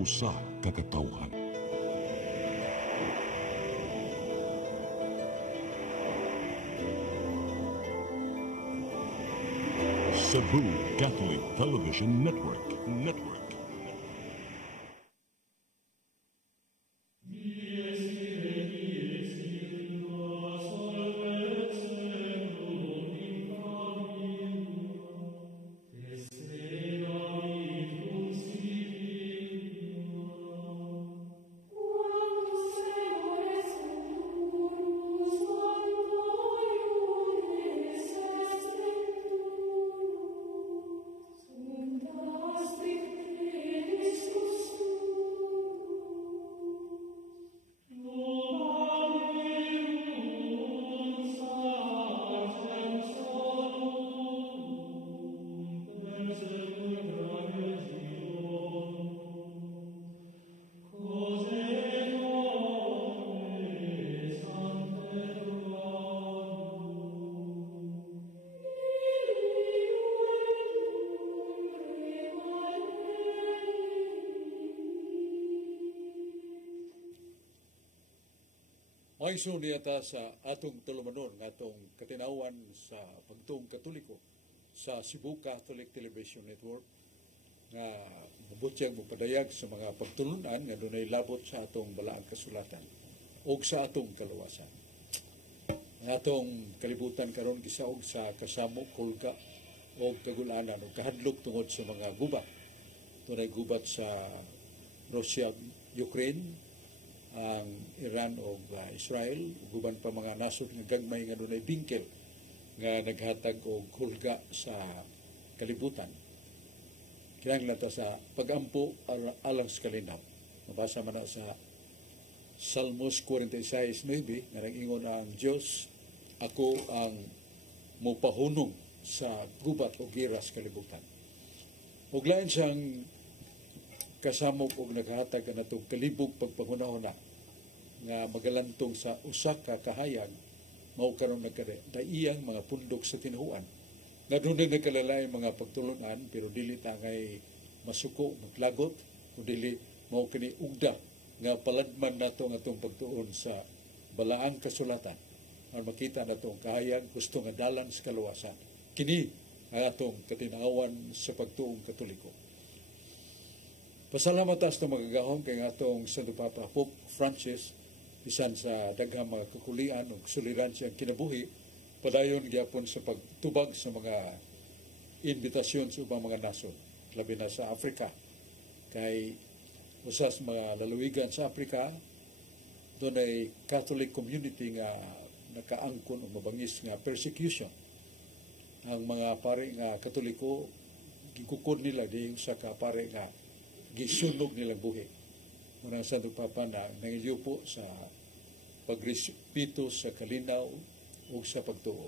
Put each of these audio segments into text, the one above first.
usa ka katawhan. Cebu Catholic Television Network. Maiso niyata sa atong tulumanon ng atong katinawan sa pagtuong Katoliko sa Cebu Catholic Television Network nga mabutyang mupadayag sa mga pagtulunan nga dunay labot sa atong balaang kasulatan o sa atong kalawasan. Ang atong kalibutan karon gisaog sa kasamo, kulga o kagulanan o kahadlok tungod sa mga gubat. Dunay gubat sa Russia, Ukraine, ang Iran o Israel, guban pa mga nasod nga gagmay nga dunay bingkel nga naghatag og hulga sa kalibutan. Kinahanglan ta sa pagampo alang sa kalinaw. Mabasa man na sa Salmos 46:9 nga nag-ingon ang Dios, ako ang mopahunong sa gubat o giras kalibutan. Ug lain siyang kasamok og naghatag natong kalibog pagpanghuna-huna nga magalantong sa usa ka kahayag mao karon nagkadaiyang mga pundok sa tinuhuan nga dunay nagkalalay mga pagtulunan pero dili tangay masuko maglagot o dili mao kini ugda nga paladman nato nga atong pagtuon sa balaang kasulatan aron makita nato ang kahayag gusto nga dalan sa kaluwasan. Kini ang atong katinawan sa pagtuong Katoliko. Pasalamat tas na magagahom kay atong Santo Papa Pope Francis bisan sa daghang mga kakulian ug suliran siyang kinabuhi padayon gyapon sa pagtubag sa mga invitasyon sa ubang mga nasod labi na sa Africa kay usas mga lalawigan sa Africa doon ay Catholic community nga nakaangkon o mabangis nga persecution. Ang mga pare nga Katoliko gikukod nila di sa kapare nga gisunog nilang buhi. Muna sa Papa na nangyupo sa pagrespeto sa kalinaw o sa pagtuo.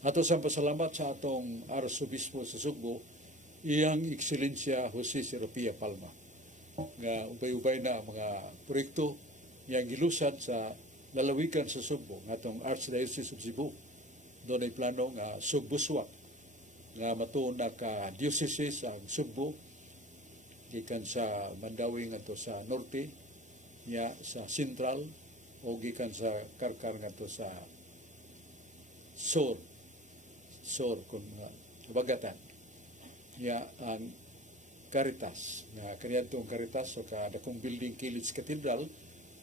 Ato sa pasalamat sa atong Arsobispo sa Sugbo, iyang Ekselensya Jose Serapia Palma. Nga ubay-ubay na mga proyekto niyang gilusad sa lalawigan sa Sugbo, nga atong Archdiocese of Cebu. Doon ay plano nga Sugbuswak, nga matuon na ka diocese ang Sugbo, gikan sa Mandawi ngadto sa norte nya sa sentral o gikan sa Karkar ngadto sa sur kun bagatan nya ang Caritas nga kaniyadtong Caritas o kadakong building kilid sa katedral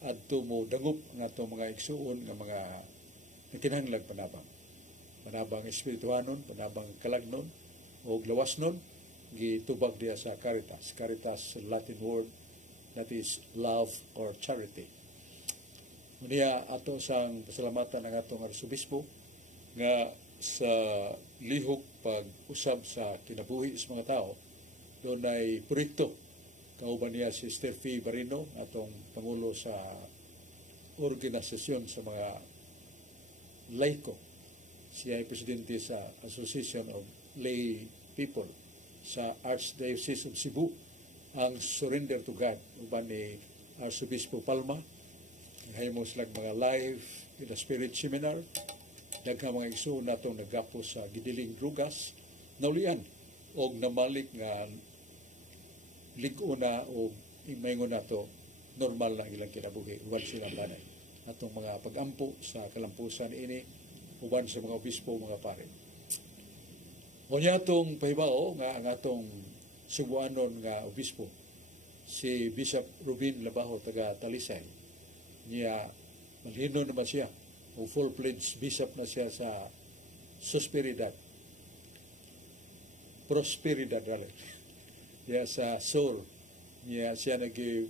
adto mo dangup ngadto mga igsuon nga mga kinahanglan panabang espirituhanon, panabang kalagnon o lawasnon gitubag diya sa Caritas. Caritas, Latin word, that is love or charity. Unya ato sang pasalamatan ang atong Arsobispo nga sa lihok pag-usab sa kinabuhi sa mga tao, doon ay proyekto. Kauban niya si Steffi Barino, atong Pangulo sa organisasyon sa mga laiko. Siya ay presidente sa Association of Lay People sa Archdiocese of Cebu, ang Surrender to God uban ni Arsobispo Palma. Himo silang mga live in the spirit seminar, daghang mga igsoon natong nagapo sa gidiling drugas naulian og namalik nga liguna o imayngon nato normal lang ilang kinabuhi uban silang banay atong mga pagampo sa kalampusan ini uban sa mga obispo, mga pare. Unya atong pahibao nga ang atong Cebuanon nga obispo si Bishop Rubin Labajo taga Talisay niya malino naman siya o full-fledged bishop na siya sa Prosperidad rather. Niya sa Seoul. Niya siya nagi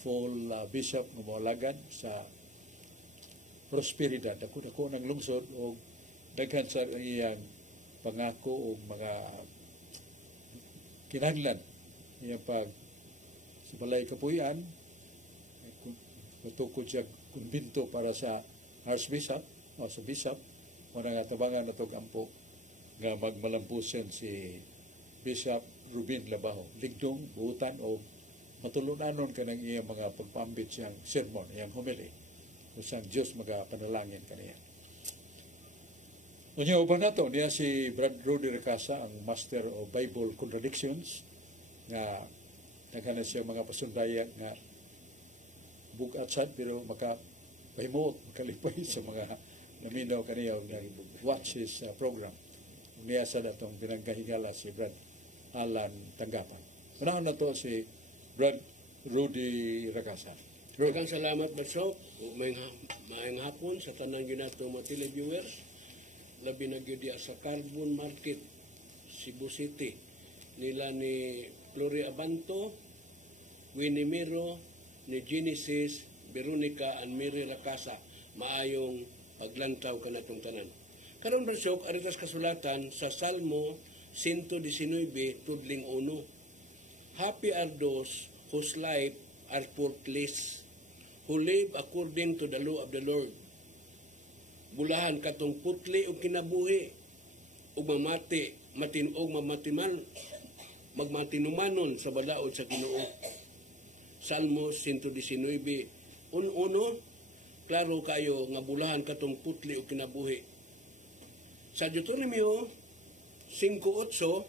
full bishop ng Mawalagan sa Prosperidad. Ako ng lungsod o daghan sa iyang pangako o mga kinahanglan. Niya pag sa balay kapuyan, matukod siya kumbinto para sa Archbishop o sa Bishop o nangatabangan na itong ampo nga magmalampusin si Bishop Rubin Labajo. Ligdong, buutan o matulunanon ka ng iyang mga pagpambit siyang sermon, iyang homily. O siyang Diyos magapanalangin ka niya. Unya uban nato, niya si Brad Rudy Recasa, ang Master of Bible Contradictions, nga naghanan siya mga pasundaya nga bugat pero makapahimuot, makalipay sa mga naminaw kaniya nag-watch his program. Niya sa datong pinagkahigala si Brad Alan Tanggapan. Panahon na to si Brad Rudy Recasa. Magang salamat, Basok. Maayong hapon sa tanang ginato mga televiewers. Labi na gyud sa Carbon Market, Cebu City. Nila ni Gloria Abanto, Winnie Miro, ni Genesis, Veronica, and Mary Recasa. Maayong paglantaw ka na itong tanan. Karon Basok, aritas kasulatan sa Salmo 119, tudling 1. Happy are those whose life are faultless, who live according to the law of the Lord. Bulahan katong putli o kinabuhi, o mamati, matinog mamatiman, magmatinumanon sa balaod sa Ginoo. Salmo 119, uno, klaro kayo nga bulahan katong putli o kinabuhi. Sa Deuteronomio 5:8,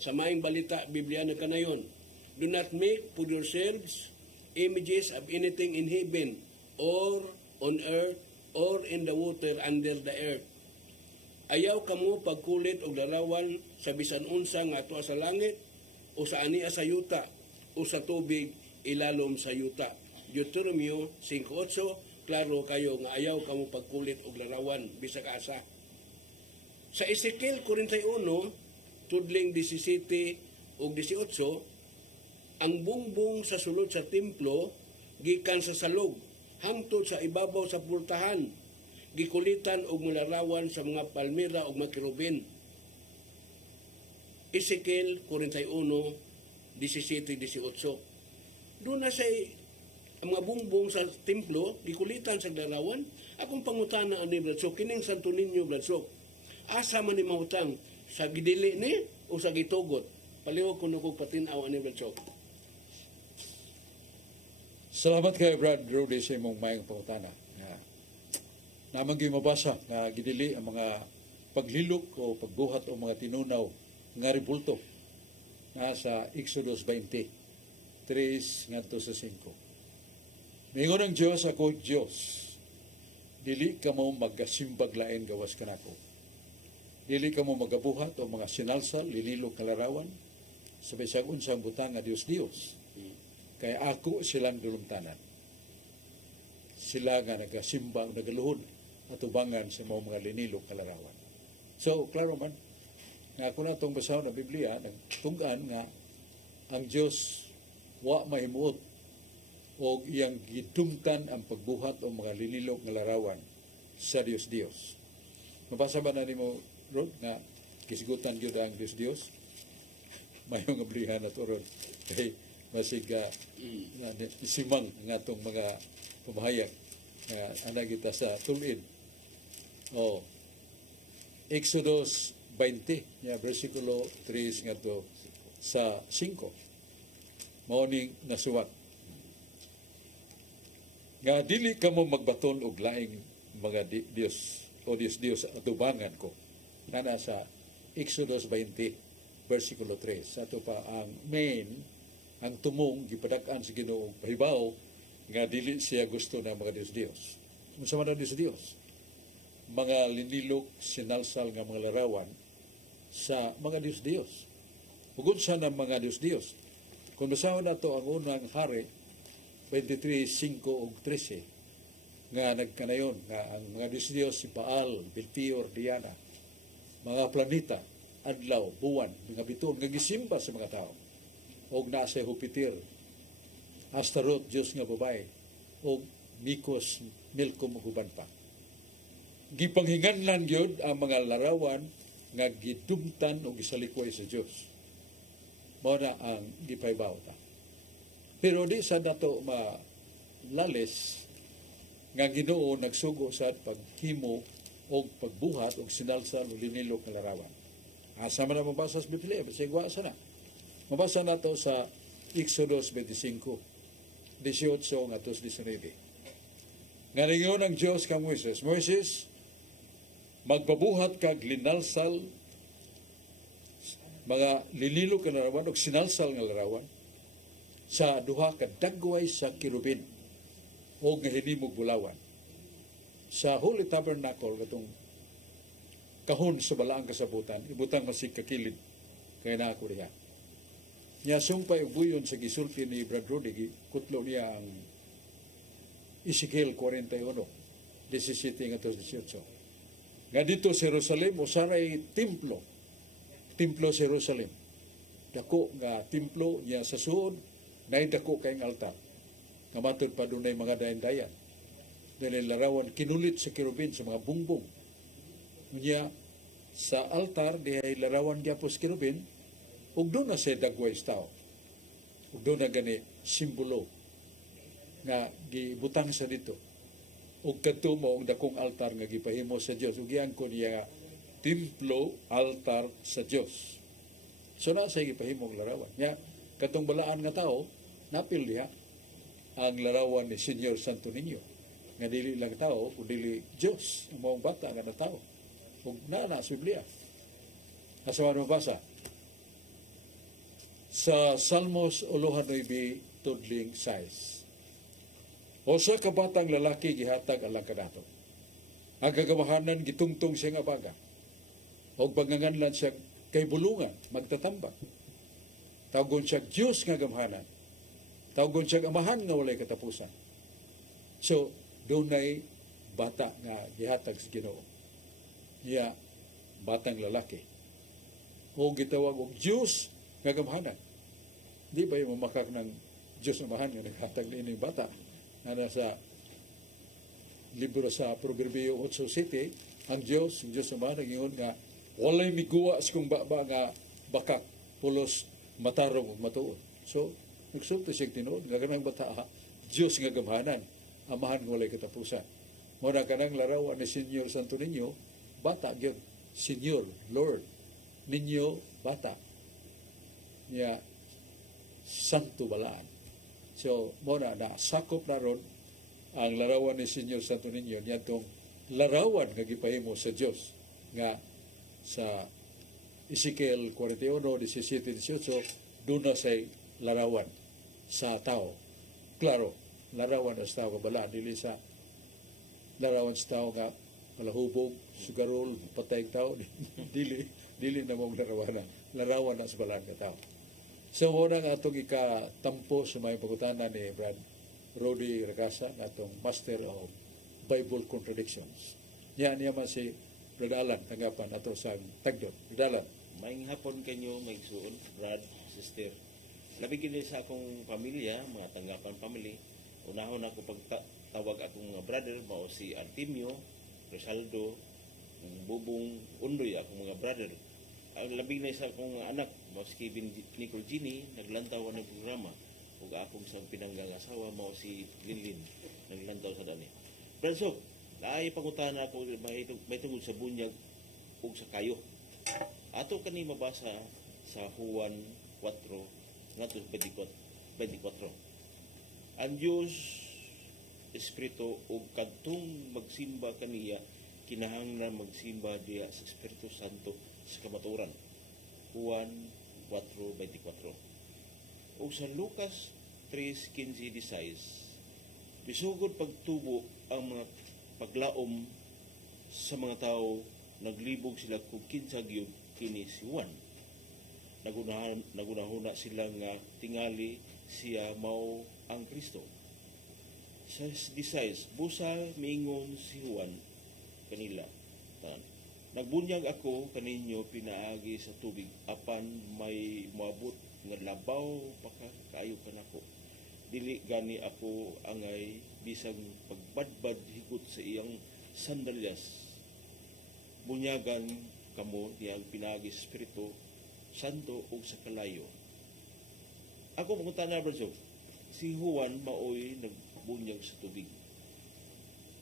sa maing balita, Biblia na kanayon, do not make for yourselves images of anything in heaven or on earth or in the water under the earth. Ayaw kamo pagkulit og larawan sa bisan unsa nga ato sa langit o sa ania sa yuta o sa tubig ilalom sa yuta. Deuteronomio 5:8, klaro kayo nga ayaw kamo pagkulit og larawan bisag asa. Sa Ezekiel 41, tudling 17 ug 18, ang bungbong sa sulod sa templo gikan sa salog hangtod sa ibabaw sa pultahan, gikulitan og mularawan sa mga palmira ug mga kirubin. Ezekiel 41, 17-18. Doon na say ang mga bungbong sa templo gikulitan sa larawan. Akong pangutana ani Bradsok, kining Santo Niño Bradsok, asa man ni mahutang sa gidili ni o sa gitugot? Palihog kuno kog patinaw ani Bradsok. Salamat kay Brad Rudy sa imong mayong pangutana. Namang mabasa na gidili ang mga paglilok o pagbuhat o mga tinunaw nga ribulto na sa Exodus 20, 3 ngadto sa 5. Mingon ang Diyos, ako Diyos, dili ka mo magasimbag lain gawas kanako. Dili ka mo magabuhat o mga sinalsal, linilok kalarawan, sa bisag unsang butang nga Diyos. Kaya ako silang dulumtanan. Sila nga nagasimbang, nagaluhod at ubangan sa mga linilok kalarawan. So, klaro man, nga ako na itong basahon ng Biblia, nagtunggan nga ang Diyos wa mahimuot o iyang gidumtan ang pagbuhat o mga linilok nga larawan sa Diyos. Mabasa ba na ni mo, Rod, nga kisigutan yun ang Diyos? Mayong ablihan at oron. Kay masig isimang nga itong mga pamahayag anak kita sa tulin. Exodus 20, versikulo 3 nga to sa 5. Mauning nasuwat. Nga dili ka mo magbaton og laing mga Dios o Dios atubangan ko. Nana sa Exodus 20, versikulo 3. Sa ito pa ang main ang tumong gipadak-an sa Ginoo pahibaw nga dili siya gusto ng mga Dios-Dios. Unsa man ang Dios-Dios? Mga linilok sinalsal nga mga larawan sa mga Dios-Dios. Ug unsa ng mga Dios-Dios? Kung basahon nato ang unang hari 23:5 ug 13 nga nagkanayon nga ang mga Dios-Dios si Baal, Beltior, Diana, mga planeta, adlaw, buwan, mga bituon nga gisimba sa mga tao. Og naa sa Jupiter, Astaroth, Diyos nga babae, og Nikos, Milkom, huban pa. Gipanghinganlan gyud ang mga larawan nga gidumtan o gisalikway sa Dios. Mao na ang gipaybaw ta. Pero di sa nato malales nga Ginoo nagsugo sa paghimo o pagbuhat o sinalsal o linilok nga larawan. Asa man na mabasa sa Biblia, basigwa sa na. Mabasa nato sa Exodus 25, 18 nga 19. Nga ningon ang Diyos kang Moises, Moises, magbabuhat kag linalsal mga linilok nga larawan o sinalsal nga larawan sa duha ka dagway sa kirubin o nga hinimog bulawan. Sa Holy Tabernacle, katong kahon sa balaang kasabutan, ibutang masig kakilid, kaya na ako diha. Niya sumpay buyon sa gisulti ni Brad Rudy, kutlo niya ang Ezekiel 41, 17 at 18. Nga dito sa Jerusalem, usaray templo sa Jerusalem. Dako nga templo niya sa suod, na dako kayong altar. Kamatod pa doon ay mga dayan-dayan. Dahil larawan kinulit sa kirubin sa mga bungbong. Niya sa altar, di ay larawan niya po sa kirubin, ug doon na siya dagway sa tao. Ug doon na gani simbolo nga gibutang sa dito. Ug kadto mo ang dakong altar nga gipahimo sa Dios. Ug iyan ko niya templo, altar sa Dios. So na siya gipahimong larawan. Nya katong balaan nga tao, napil diha ang larawan ni Senyor Santo Niño. Nga dili lang tao, o dili Dios, ang mga bata nga na tao. Ug na sa Biblia. Asa man mabasa? Sa Salmos 9 tudling 6. O sa kabatang lalaki gihatag alang kanato. Ang kagamahanan gitungtong siya nga baga. O pagnganganlan siya kay bulungan, magtatambak. Tawgon siya Diyos nga gamhanan. Tawgon siya amahan nga walay katapusan. So, doon ay bata nga gihatag sa Ginoo. Niya, batang lalaki. O gitawag og Diyos nga gamhanan. Di ba yung mamakak ng Diyos amahan nga naghatag na ining bata? Na nasa libro sa Proverbio 8:7, ang Diyos amahan, nag-ingon nga, walay miguwa sa kong baba nga bakak, pulos, matarong, matuon. So, nagsulto siya tinuod, nga ganang bata, Diyos nga gamhanan, amahan ng walay katapusan. Muna ka nang larawan ni Senyor Santo Niño, bata, gyud Senyor, Lord, Niño, bata. Niya, Santo Balaan. So, muna na, sakop na ron ang larawan ni Senyor Santo Niño, niya itong larawan nga gipahimo sa Diyos, nga sa Ezekiel 41, 17, 18, doon na say larawan sa tao. Klaro, larawan sa tao kabala, dili sa larawan sa tao nga malahubog, sugarol, patay tao, dili na mong larawan na sa balaan ka tao. So, muna nga itong ikatampo sa may pagkutanan ni Brad Rudy Ragasa, na itong Master of Bible Contradictions. Yan man si Brad Alan, tanggapan ato sa tagdon. Brad Alan. Maing hapon kanyo, may suon, Brad, sister. Labigin sa akong pamilya, mga tanggapan family. Unahon ako pagtawag akong mga brother, mao si Artemio, Rosaldo, Bubong, Undoy, akong mga brother. Ang labing na isa akong anak, mao si Kevin Nicole Gini, naglantawan ng programa. Ug akong sa pinanggang asawa, mao si Linlin, naglantaw sa dani. Brad Sob, laay pangutana ako, may tungod sa bunyag ug sa kayo. Ato kani mabasa sa Juan 4, ngadto 24. Ang Dios Espiritu ug kadtong magsimba kaniya kinahanglan magsimba diya sa Espiritu Santo sa kamaturan. Juan 4:24. Ug O sa Lucas 3:15-16, bisugod pagtubo ang mga paglaom sa mga tao, naglibog sila kung kinsa gyud kini si Juan. Nagunahuna sila nga tingali siya mao ang Kristo. Sa 16, busa miingon si Juan kanila, nagbunyag ako kaninyo pinaagi sa tubig apan may moabot nga labaw pa kaayo kanako. Dili gani ako angay bisag pagbadbad higot sa iyang sandalyas. Bunyagan kamo diyang pinaagi sa Espiritu Santo ug sa kalayo. Ako pangunta na, Brother, si Juan maoy nagbunyag sa tubig.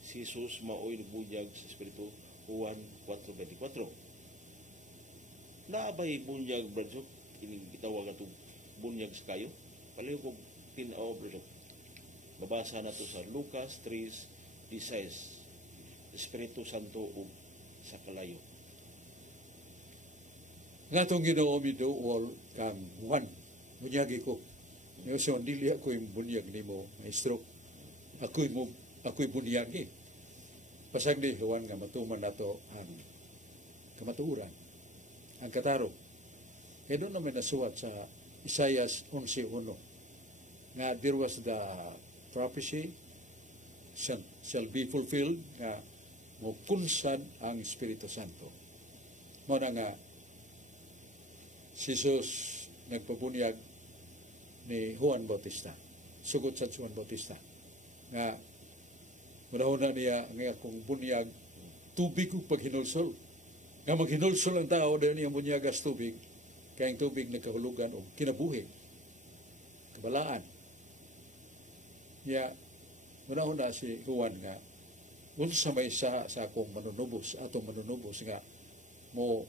Si Jesus maoy nagbunyag sa Espiritu. Juan 4:24. Naabay bunyag, Brother, ining gitawag atong bunyag sa kayo. Palayo ko tinaw, Brother. Babasa na to sa Lucas 3:16. Espiritu Santo ug sa kalayo. Nga itong Ginoo miduol kang Juan, bunyagi ko. So, dili ako yung bunyag ni mo, maestro. Ako'y bunyagi. Pasag ni Juan nga matuman na to ang kamatuuran, ang kataro. Kaya doon naman nasuwat sa Isaiah 11:1 nga there was the prophecy shall be fulfilled nga mupunsad ang Espiritu Santo. Muna nga si Jesus nagpabunyag ni Juan Bautista, sugot sa Juan Bautista, nga muna niya nga kung bunyag tubig ug paghinulsol. Nga maghinulsol ang tao dahil niyang bunyagas tubig, kaya ang tubig nagkahulugan o kinabuhi, kabalaan. Niya, muna si Juan nga, unsa may sa akong manunubos, atong manunubos nga, mo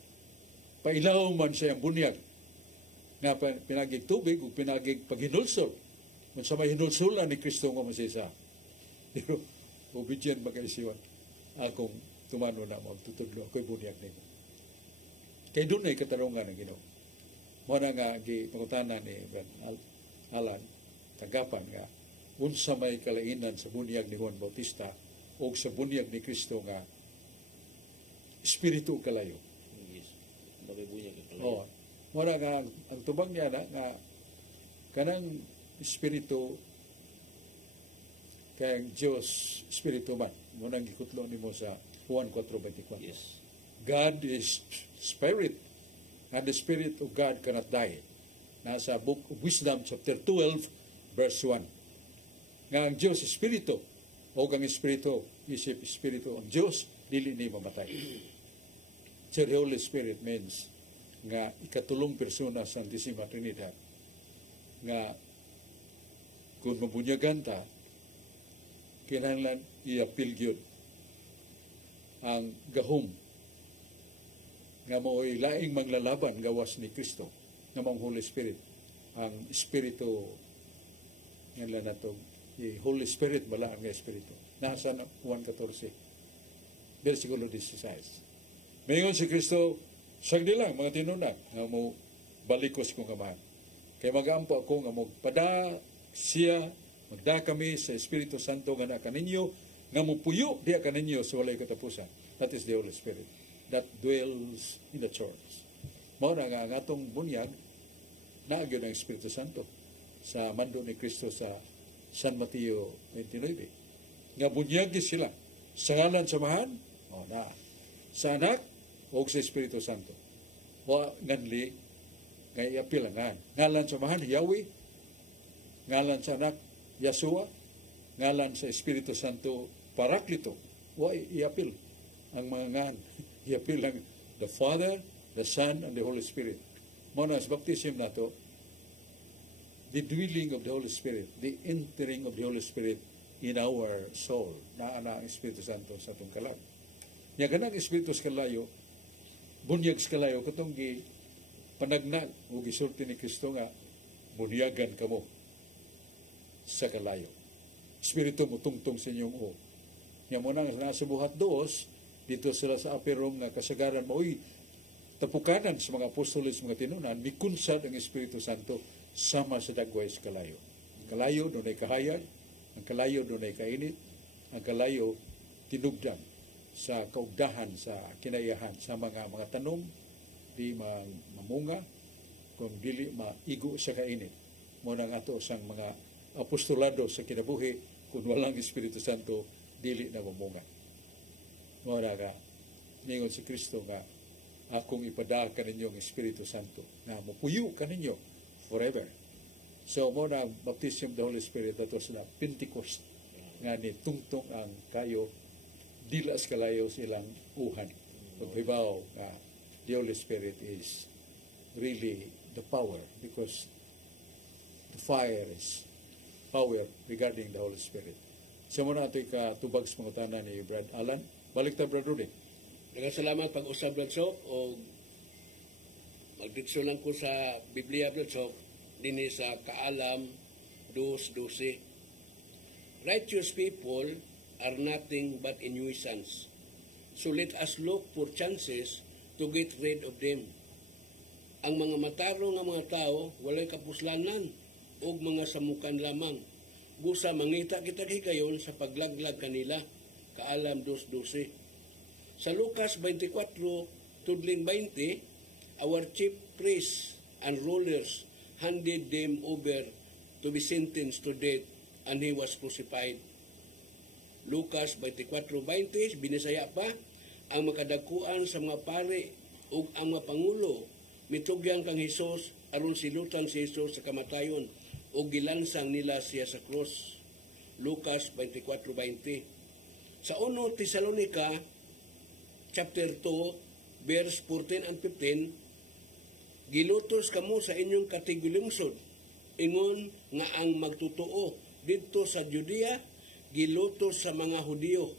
pailaw man sa iyang bunyag, nga pinagig tubig o pinagig paghinulsol. Kung sa may hinulsolan ni Kristo nga masisa. Pero, obedient magaisiwan. Akong tumano na mo, tutudlo, ako'y bunyag nimo. Kaya doon ay katarungan ng Ginoo. Muna nga, pangutanan ni Alan, tanggapan nga, unsa may kalainan sa bunyag ni Juan Bautista o sa bunyag ni Kristo nga, Espiritu kalayo. Yes. Bagay bunyag kalayo. Oo. Muna nga, ang tubang niya na, nga, kanang Espiritu, kaya Diyos, Espiritu man, muna ang gikutlo ni mo sa Juan 4:24. Yes. God is Spirit, and the Spirit of God cannot die. Nasa Book of Wisdom, chapter 12, verse 1. Nga ang Diyos, Espiritu, o ang Espiritu, isip Espiritu, ang Diyos, dili ni mamatay. So the Holy Spirit means nga ikatulong persona sa Santisima Trinidad, nga kung mabunyagan ta, kinahanglan iapil gyud ang gahom nga mao'y laing manglalaban gawas ni Kristo nga mong Holy Spirit, ang Espiritu nga lang natong Holy Spirit bala ang Espiritu. Nasa Juan 14 versikulo 16. Mayon si Kristo sagdi lang mga tinunan nga mo balikos kong amahan. Kay magampo ako nga mo pada siya magda kami sa Espiritu Santo nga na kaninyo nga mupuyo diya kaninyo sa walay katapusan. That is the Holy Spirit that dwells in the church. Mao na nga ang atong bunyag naagyo ng Espiritu Santo sa mando ni Kristo sa San Mateo 29. Nga bunyag sila sa ngalan samahan, na sa anak o sa Espiritu Santo. Wa nganli nga iapilangan. Ngalan samahan Yahweh, ngalan sa anak Yeshua, ngalan sa Espiritu Santo Paraklito. Wa iapil ang mga ngan. Iapil ang the Father, the Son, and the Holy Spirit. Muna sa baptism na to, the dwelling of the Holy Spirit, the entering of the Holy Spirit in our soul, na ang Espiritu Santo sa itong kalag. Nga ganang Espiritu sa kalayo, bunyag sa kalayo, katong panagnag o gisulti ni Kristo nga, bunyagan ka mo sa kalayo. Espiritu mo tungtong sa inyong o. Nga mo nang nasa buhat doos, dito sila sa aperong nga kasagaran mo, tapukanan sa mga apostoles, mga tinunan, mikunsad ang Espiritu Santo sama sa dagway sa kalayo. Ang kalayo doon ay kahayag, ang kalayo doon ay kainit, ang kalayo tinugdan sa kaugdahan, sa kinayahan, sa mga tanom, di mamunga, kung dili maigo sa kainit. Muna nga ito sang mga apostolado sa kinabuhi, kung walang Espiritu Santo, dili na mamunga. Muna nga, ningon si Kristo nga, akong ipada ka ninyo ang Espiritu Santo, na mapuyo ka ninyo forever. So, muna ang baptism of the Holy Spirit, that was na Pentecost, nga ni tungtong ang kayo, dilas kalayo silang uhan. Paghibaw nga, the Holy Spirit is really the power, because the fire is power regarding the Holy Spirit. So muna ito katubag sa mga tanan ni Brad Alan. Balik ta, Brad Rudy. Nagkasalamat pag-usab, Brad Sok, o magditso lang ko sa Biblia, Brad Sok, din sa Kaalam 2:12. Righteous people are nothing but a nuisance. So let us look for chances to get rid of them. Ang mga matarong nga mga tao, walay kapuslanan o mga samukan lamang. Busa mangita kita higayon sa paglaglag kanila. Kaalam 2:12. Sa Lucas 24, tudling 20, our chief priests and rulers handed them over to be sentenced to death, and he was crucified. Lucas 24:20, binisaya pa, ang makadakuan sa mga pari ug ang mga pangulo mitugyan kang Hesus aron silutan si Hesus sa kamatayon ug gilansang nila siya sa krus. Lucas 24:20. Sa 1 Tesalonica chapter 2 verse 14 and 15, gilutos kamo sa inyong katigulungsod ingon nga ang magtutuo didto sa Judea gilutos sa mga Hudiyo.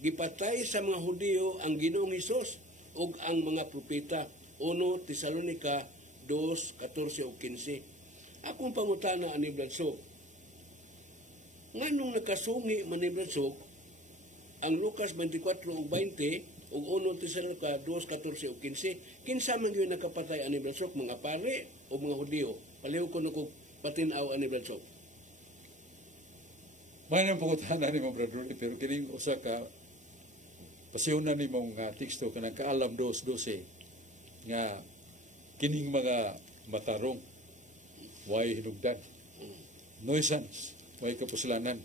Gipatay sa mga Hudiyo ang Ginoong Hesus ug ang mga propeta. 1 Tesalonica 2:14 ug 15. Akong pangutana ani Bladsok, nganong nakasungi man ni Bladsok ang Lucas 24 ug 20 ug 1 Tesalonica 2:14 ug 15, kinsa man gyud nakapatay ani Bladsok, mga pari o mga Hudiyo? Paliw ko nako patinaw ani Bladsok. May nang pangutana ni mga Brad Rudy, pero kining usa ka pasyonan ni mong teksto kanang Kaalam 2:12 nga kining mga matarong way hinugdan, nuisance, way kapuslanan,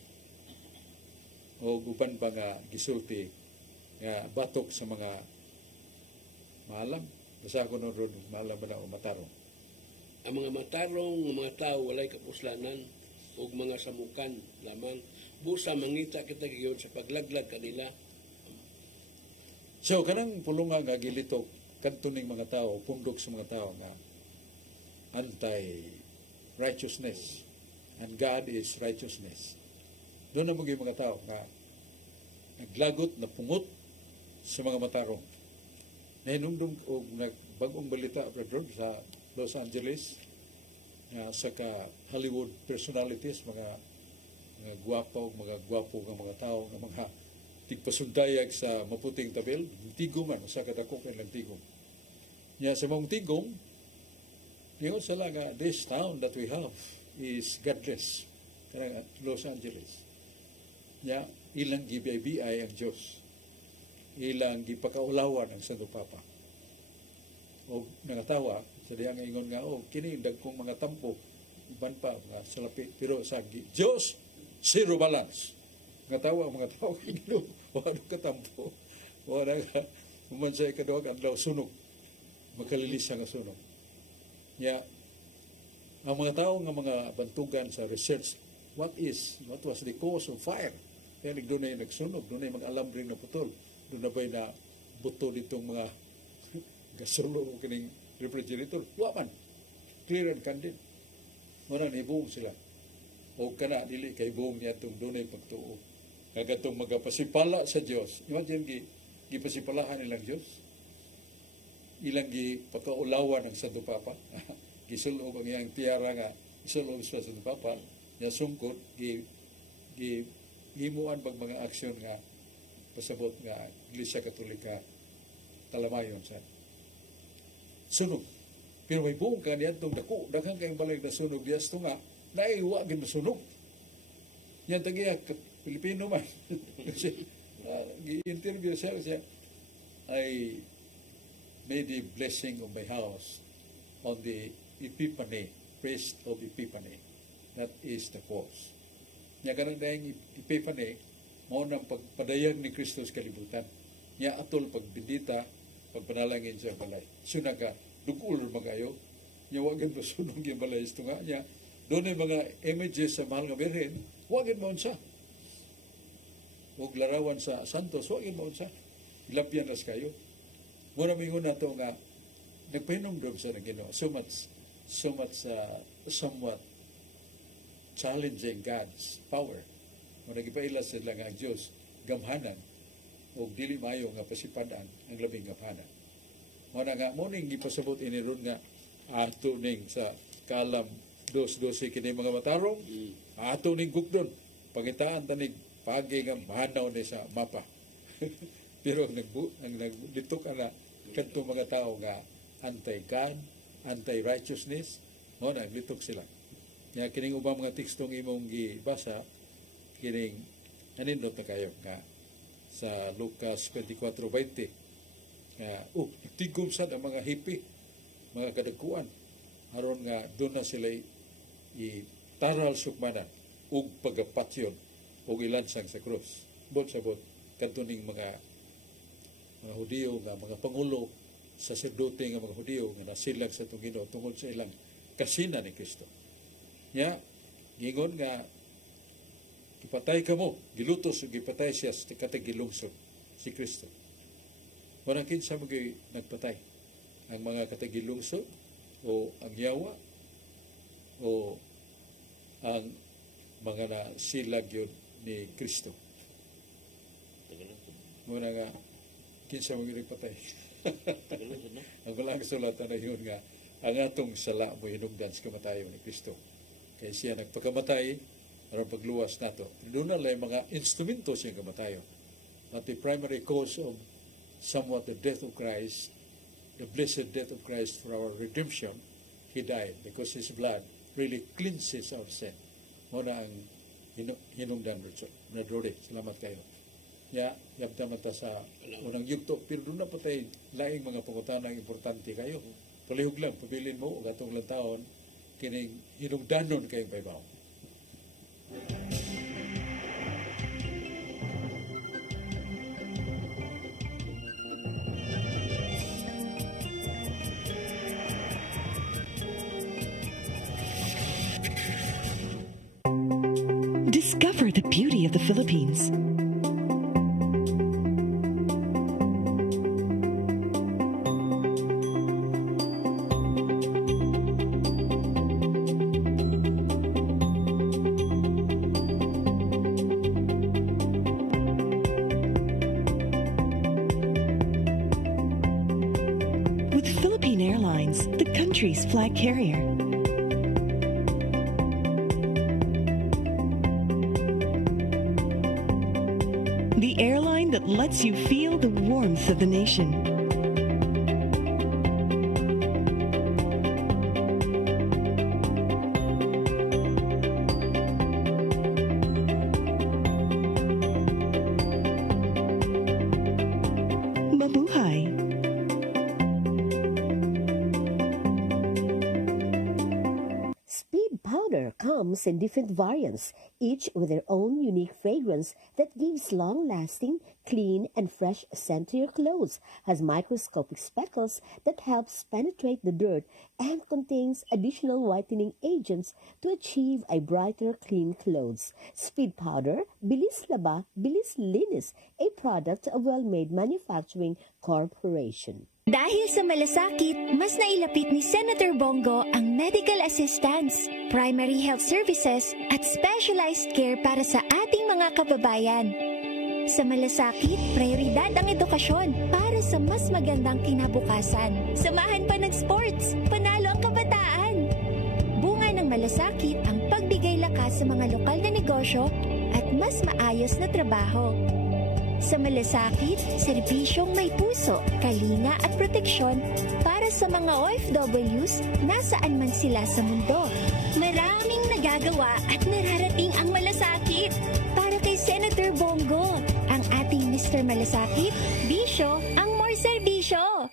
o guban pa nga gisulti nga batok sa mga maalam. Basta ko nun ron, maalam ba na o matarong? Ang mga matarong nga mga tao walay kapuslanan ug mga samukan lamang. Busa mangita kita giyon sa paglaglag kanila. So kanang pulunga nga gilitok kadto ning mga tao, pundok sa mga tao nga anti-righteousness, and God is righteousness. Doon na mga mga tao nga naglagot na pungot sa mga matarong. Nahinumdum o nagbagong balita sa Los Angeles nga sa ka Hollywood personalities, mga gwapo nga mga tao, nga mga tigpasuntayag sa maputing tabel, tigom man, sa kadako kay lang tigom. Nya sa mong tigom, ngayon sa nga, this town that we have is godless. Karang at Los Angeles. Nya, ilang gibiay ang Diyos. Ilang gipakaulawan ang Santo Papa. O nangatawa, sa diyang ingon nga, kini dagkong mga tampo, iban pa, mga salapit, pero sa Diyos, zero balance. Nga tawa ang mga tao, wala katampo. Wala ka, umansay ka doon, adlaw sunog. Makalilisa nga sunog. Ya, ang mga tao nga mga bantugan sa research, what was the cause of fire? Kaya doon na nagsunog, doon na mag-alambre na putol, doon na ba'y na buto ditong mga gasulo o kining refrigerator, waman, clear and candid. Marang ibuong sila. O kana, dili kay buong niya itong doon na pagtuo. Kagatong magapasipala sa Diyos. Imagine, gipasipalahan nilang Diyos. Ilang gipakaulawan ng Santo Papa. Gisulog ang iyang tiara nga, gisulog sa Santo Papa, niya sungkot, gihimuan pag mga aksyon nga pasabot nga Iglesia Katolika talamayon sa. sunog. Pero may buong kaniya itong dako, daghang kayong balay na sunog diya ito nga, naiwa gin masunog. Yan tagiya, Pilipino man. Kasi, gi-interview siya, I made the blessing of my house on the Epiphany, feast of Epiphany. That is the cause. Nya kanang dayang Epiphany, mao nang pagpadayag ni Kristo sa kalibutan. Nya atol pagbindita, pagpanalangin sa balay. Sunaga, dugul magayo, nya wagin mo sunog yung balay ito nga niya. Doon ay mga images sa mahal nga Birhen, wagin mo unsa. Huwag larawan sa Santos, wagin mo unsa. Ilapyan nas kayo. Muna mingon na ito nga, nagpahinomdom sa Ginoo. Somewhat challenging God's power. Kung nagipaila sila nga ang Diyos, gamhanan, o dili mayo nga pasipadan ang labing gamhanan. Muna nga, muna yung ipasabot iniron nga, ato ning sa kalam 2-12 kini mga matarong, ato ning gugdon, pangitaan tanig pagi nga mahanaw ni sa mapa. Pero ang nagditok na kanto mga tao nga anti-God, anti-righteousness, mo na litok sila. Kaya kining ubang mga tekstong imong gibasa, kining nanindot na kayo nga sa Lucas 24:20. Tigom sad ang mga hippie, mga kadagkuan. Aron nga doon na sila taral sukmanan ug pagapatyon ug ilansang sa krus. Bot sa bot kantuning mga Hudiyo nga mga pangulo, saserdote nga mga Hudiyo nga nasilag sa itong Ginoo tungod sa ilang kasina ni Kristo. Nya, gingon nga ipatay ka mo, gilutos ug ipatay siya sa katagilungsod si Kristo. Walang kinsa magay nagpatay. Ang mga katagilungsod o ang yawa o ang mga nasilag yun ni Kristo. Muna nga, kinsa mo ginagpatay. Ang walang sulatan na yun nga, ang atong sala mo hinugdan sa kamatayon ni Kristo. Kaya siya nagpakamatay, aron pagluwas nato. Doon na lang mga instrumento siyang kamatayon. But the primary cause of somewhat the death of Christ, the blessed death of Christ for our redemption, He died because His blood really cleanses our sin. Muna ang hinungdan na Brody. Salamat kayo. Yabda mata sa unang yugto. Pero doon na patay laing mga pangutanang importante kayo. Palihog lang, pabilin mo, o gatong lang taon, kining hinungdanon kayong baybaw. Discover the beauty of the Philippines. With Philippine Airlines, the country's flag carrier. The airline that lets you feel the warmth of the nation. Mabuhay! Speed powder comes in different variants, each with their own unique fragrance that gives long-lasting, clean, and fresh scent to your clothes, has microscopic speckles that helps penetrate the dirt, and contains additional whitening agents to achieve a brighter, clean clothes. Speed powder, Bilis Laba, Bilis Linis, a product of Well-Made Manufacturing Corporation. Dahil sa malasakit, mas nailapit ni Senator Bongo ang medical assistance, primary health services at specialized care para sa ating mga kababayan. Sa malasakit, prioridad ang edukasyon para sa mas magandang kinabukasan. Samahan pa ng sports, panalo ang kabataan. Bunga ng malasakit ang pagbigay lakas sa mga lokal na negosyo at mas maayos na trabaho. Sa malasakit, serbisyong may puso, kalinga at proteksyon para sa mga OFWs nasaan man sila sa mundo. Maraming nagagawa at nararating ang malasakit. Para kay Senator Bongo, ang ating Mr. Malasakit, bisyo ang more serbisyo.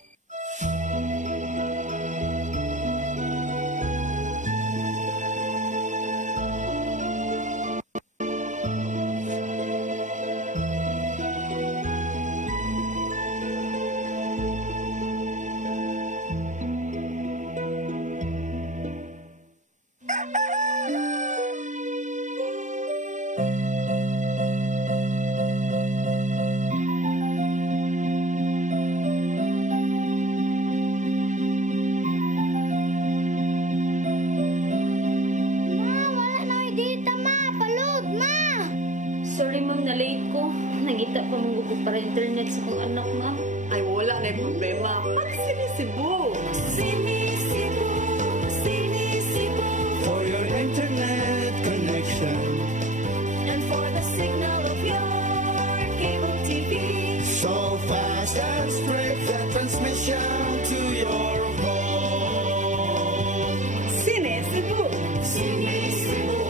Sorry ma'am, na-late ko. Nangita pa mong para internet sa kong anak ma'am. Ay, wala na yung problema. Mag-Sinisibu! Sinisibu, Sinisibu. For your internet connection. And for the signal of your cable TV. So fast and straight the transmission to your home. Sinisibu! Sinisibu,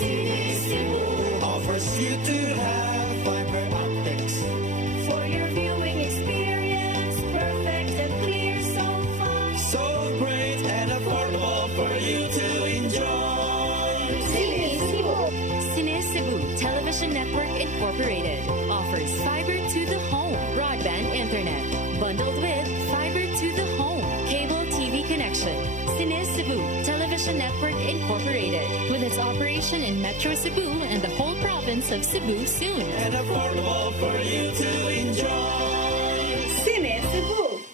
Sinisibu. Offers you to have fiber optics. For your viewing experience, perfect and clear so far. So great and affordable for you to enjoy. Sinisibu. Sinisibu Television Network Incorporated offers fiber to the home broadband internet bundled with fiber to the home cable TV connection. Sinisibu Television Network Incorporated with its operation in Metro Cebu and the whole province of Cebu soon. And affordable for you to enjoy. Sinisibu!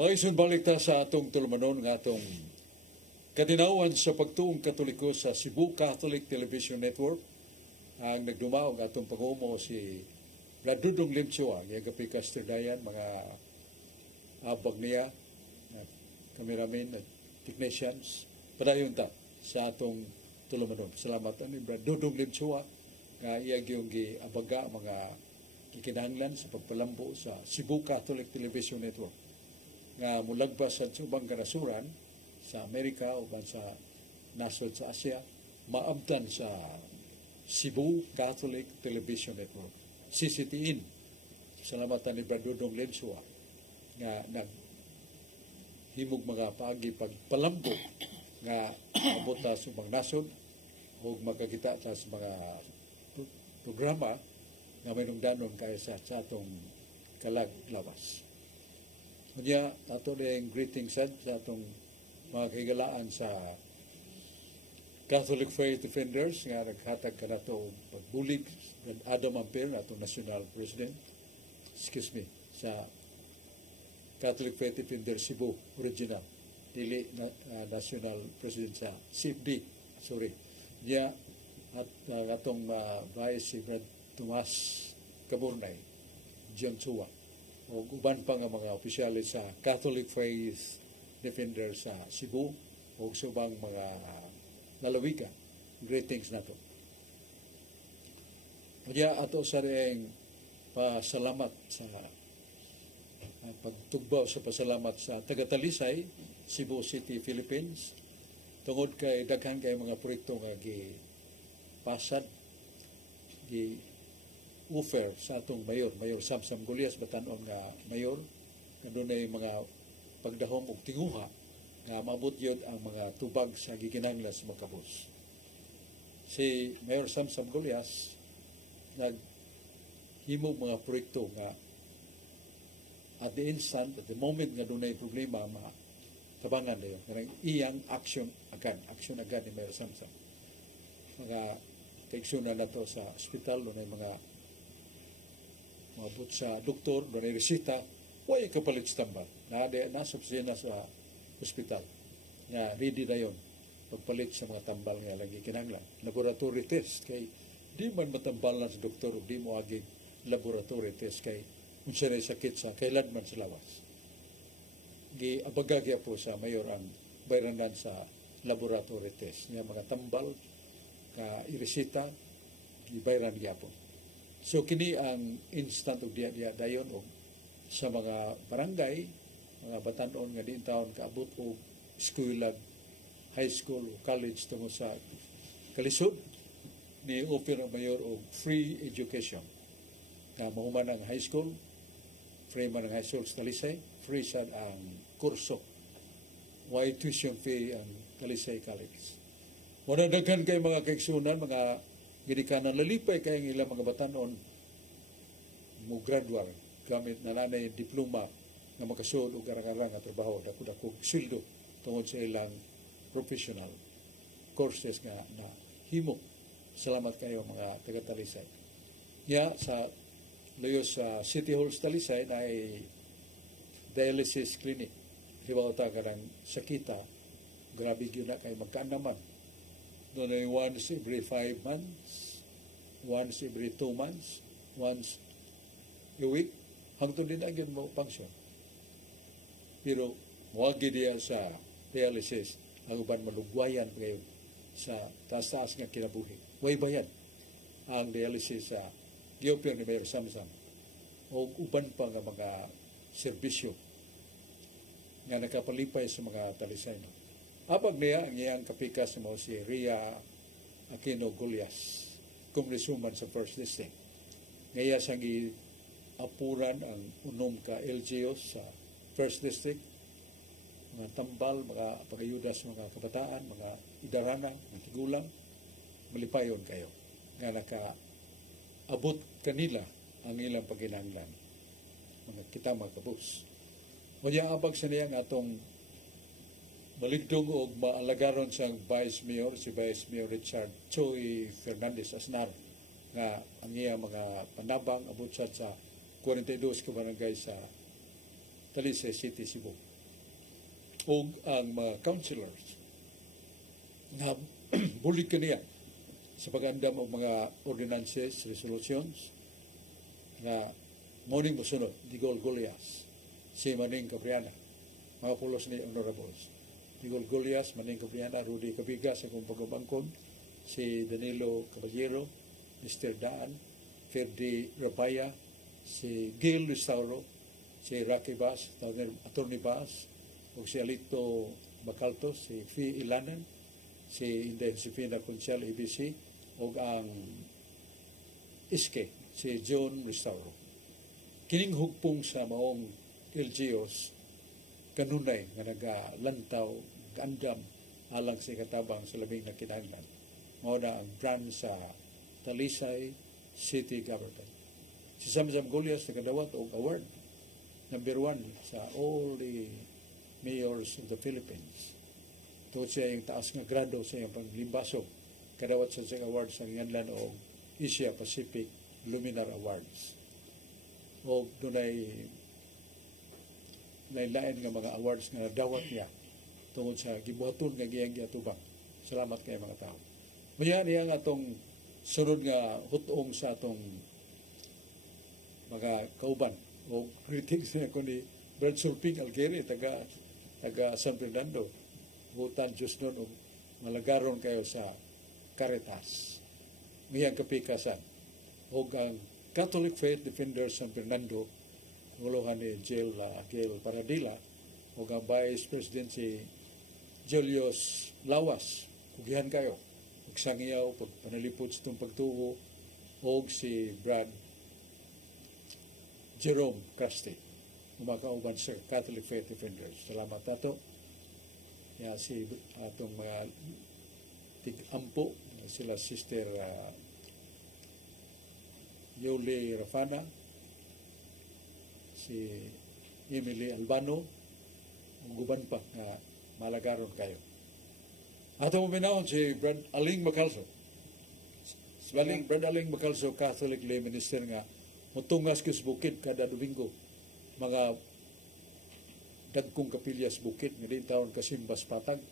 Okay, balik ta sa atong tulumanon nga atong katinawan sa pagtuong Katoliko sa Cebu Catholic Television Network. Ang nagdumaog atong pangumo si Brad Dudong Limchua, yung kapikaster dayan, mga abag niya, cameraman at technicians. Padayon ta sa atong tulumanon. Salamat ani Brad Dudong Limchua nga iyag yung giabaga mga kikinahanglan sa pagpalambo sa Cebu Catholic Television Network nga mulagpas sa ubang kanasuran sa Amerika o sa nasod sa Asia, maabtan sa Cebu Catholic Television Network, CCTN. Salamatan ni Brad Dudong Limsua nga naghimog mga paagi pagpalambo nga abota sa ubang nasod o makakita ta sa mga programa nga may nungdanon kaya sa atong kalag lawas. Kanya, ato na yung greeting sad sa atong mga kahigalaan sa Catholic Faith Defenders nga naghatag ka na ito pagbulig ng Adam Ampere, atong National President, sa Catholic Faith Defenders Cebu, original, dili National President sa CFD, sorry. Kanya, at atong vice si Brad Tomas Caburnay, John Chua, o uban pa nga mga opisyalis sa Catholic Faith Defender sa Cebu o subang mga lalawigan. Greetings na to. Kaya ato sa rin pasalamat sa pagtugbaw sa pasalamat sa taga-Talisay, Cebu City, Philippines. Tungod kay daghan kay mga proyekto nga pasad, offer sa atong mayor Samsam Gulias, batanon nga mayor, kanunay mga pagdahom og tinguha nga maabot yun ang mga tubag sa giginanglan sa Macabos. Si Mayor Samsam Gulias naghimog mga proyekto nga at the instant, at the moment nga dunay problema, tabangan na yun. Karang iyang action agad ni Mayor Samsam. Mga kaigsunan na to sa ospital, dunay mga mabot sa doktor, dunay resita, way kapalit sa tambal. Nasa opisina sa ospital. Nga, ready na yun. Pagpalit sa mga tambal nga lagi kinanglan. Laboratory test kay di man matambalan sa doktor o di mo aging laboratory test kay kung siya rin sakit sa kailan man sa lawas. Abagagya po sa mayor ang bayranan sa laboratory test. Nga mga tambal, ka iresita, gibayran niya po. So kini ang instant og diya dayon og sa mga barangay, mga batanon nga diin taon kaabot og eskwela, high school o college tungod sa kalisod ni offer ang mayor og free education. Na mahuman ang high school, free man ang high school sa Talisay, free sad ang kurso. Why tuition fee ang Talisay College. Wala daghan kay mga kaigsunan, mga ginikanan lalipay kay ang ilang mga batanon mo graduar gamit na nanay diploma nga makasuod og garang-garang nga trabaho dako-dako sweldo tungod sa ilang professional courses nga na himo. Salamat kayo mga taga Talisay. Sa layo sa City Hall sa Talisay na ay dialysis clinic. Hibaw ta karang sakita, grabe yun na kay magkaan naman. Doon ay once every 5 months, once every 2 months, once a week, hangtod din ang yun mo function. Pero wagi diya sa dialysis, ang uban malugwayan ngayon sa taas-taas nga kinabuhi. Way bayan ang dialysis sa giopir ni Mayor Samsam o uban pa nga mga serbisyo nga nakapalipay sa mga Talisayno. Apag niya ang iyang kapikas mo si Ria Aquino Gulyas, kumrisuman sa First District. Ngaya sang apuran ang unom ka LGUs sa First District, mga tambal, mga pagayuda sa mga kabataan, mga idarana, mga tigulang, malipayon kayo. Nga naka-abot kanila ang ilang pagkinahanglan. Mga kita mga kabus. O niya abag sa niya nga atong maligdong o maalagaron siyang Vice Mayor, si Vice Mayor Richard Choi Fernandez Asnar, nga ang iya mga panabang abot siya sa 42 ka barangay sa Talisay City, Cebu. O ang mga councilors na bulig kaniya sa pag-andam o mga ordinances, resolutions na morning musunod, Digol Gulyas, si Maning Cabriana, mga pulos ni Honorables. Digol Gulyas, Maning Cabriana, Rudy Cabigas, akong pagabangkon, si Danilo Caballero, Mr. Daan, Ferdi Rabaya, si Gil Restauro, si Rocky Bass, Attorney Bass, o si Alito Bacaltos, si Fi Ilanan, si Inday Josefina Conchal, ABC, o ang Iske, si John Restauro. Kining hugpong sa maong LGUs, kanunay nga nagalantaw, kaandam, alang sa katabang sa labing na kinahanglan. Mao na ang brand sa Talisay City Government. Si Samsam Gulyas nagadawat og award number 1 sa all the mayors of the Philippines. Ito siya yung taas nga grado sa iyang panglimbasog. Kadawat sa award sa nganlan o Asia Pacific Luminar Awards. O doon ay lain-lain nga mga awards nga dawat niya tungod sa gibuhaton nga giyang giatubang. Salamat kayo mga tao. Muna niya nga atong sunod nga hutong sa atong mga kauban o greetings niya ko ni Brad Sulping Algeri, taga San Fernando. Hutan Diyos nun o malagaron kayo sa Caritas. Ngayang kapikasan. O ang Catholic Faith Defenders San Fernando, nguluhan ni Jill Paradila, o ang Vice President si Julius Lawas. Kugihan kayo. Pagsangiyaw, pagpanalipod sa itong pagtuo, o si Brad Jerome Crusty, umakauban sa Catholic Faith Defenders. Salamat ato. Si atong mga tig-ampo, sila Sister Yoli Rafana, si Emily Albano, ang guban pa na malagaron kayo. Ato mo minahon si Brad Aling Macalso. Si Brad Aling Macalso, Catholic Lay Minister nga, mutungas ko sa bukid kada Domingo. Mga dagkong kapilya sa bukid, nga din taon kasimbas patag.